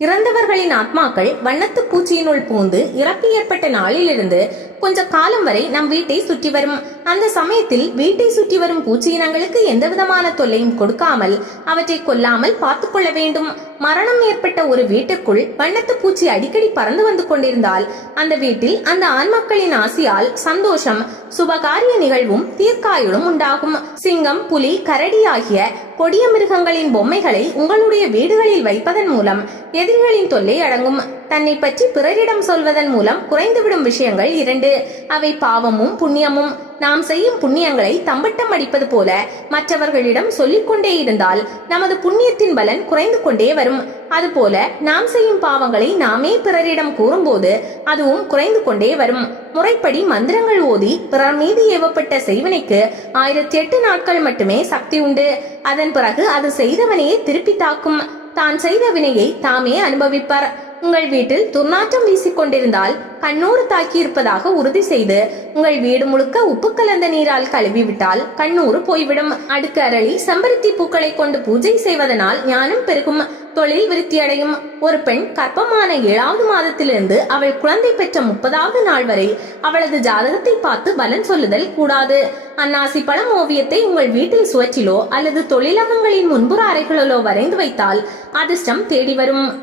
இறந்தவர்களின் ஆத்மாக்கள் வண்ணத்து பூச்சியினுள் பூந்து இறப்பு ஏற்பட்ட நாளிலிருந்து கொஞ்ச காலம் வரை நம் வீட்டை சுற்றி வரும். அந்த சமயத்தில் வீட்டை சுற்றி வரும் பூச்சியினங்களுக்கு எந்த விதமான தொல்லையும் கொடுக்காமல் அவற்றை கொல்லாமல் பார்த்து கொள்ள வேண்டும். மரணம் ஏற்பட்ட ஒரு வீட்டுக்குள் வண்ணத்து பூச்சி அடிக்கடி பறந்து வந்து கொண்டிருந்தால் அந்த வீட்டில் அந்த ஆண்மக்களின் ஆசியால் சந்தோஷம் சுபகாரிய நிகழ்வும் தீர்க்காயுளும் உண்டாகும். சிங்கம் புலி கரடி ஆகிய கொடிய மிருகங்களின் பொம்மைகளை உங்களுடைய வீடுகளில் வைப்பதன் மூலம் எதிரிகளின் தொல்லை அடங்கும். தன்னை பற்றி பிறரிடம் சொல்வதன் மூலம் குறைந்துவிடும் விஷயங்கள் இரண்டு. அவை பாவமும் புண்ணியமும். நாம் செய்யும் புண்ணியங்களை தம்பட்டம் அடிப்பது போல மற்றவர்களிடம் சொல்லிக்கொண்டே இருந்தால் நமது புண்ணியத்தின் பலன் குறைந்து கொண்டே வரும். அதுபோல நாம் செய்யும் பாவங்களை நாமே பிறரிடம் கூறும்போது அதுவும் குறைந்து கொண்டே வரும். முறைப்படி மந்திரங்கள் ஓதி பிறர் மீது ஏவப்பட்ட செய்வனைக்கு ஆயிரத்தி எட்டு நாட்கள் மட்டுமே சக்தி உண்டு. அதன் பிறகு அது செய்தவனையே திருப்பி தாக்கும். தான் செய்த வினையை தாமே அனுபவிப்பார். உங்கள் வீட்டில் துர்நாற்றம் வீசிக் கொண்டிருந்தால் கண்ணூறு தாக்கி இருப்பதாக உறுதி செய்து உங்கள் வீடு முழுக்க உப்பு கலந்த நீரால் கழுவி விட்டால் கண்ணூறு போய்விடும். அடுக்கு அரளி செம்பருத்தி பூக்களை கொண்டு பூஜை செய்வதனால் ஞானம் பெருகும். தொழில் விருத்தியடையும். ஒரு பெண் கற்பமான ஏழாவது மாதத்திலிருந்து அவள் குழந்தை பெற்ற முப்பதாவது நாள் வரை அவளது ஜாதகத்தை பார்த்து பலன் சொல்லுதல் கூடாது. அன்னாசி பழம் ஓவியத்தை உங்கள் வீட்டில் சுவற்றிலோ அல்லது தொழிலகங்களின் முன்புற அறைகளிலோ வரைந்து வைத்தால் அதிர்ஷ்டம் தேடி வரும்.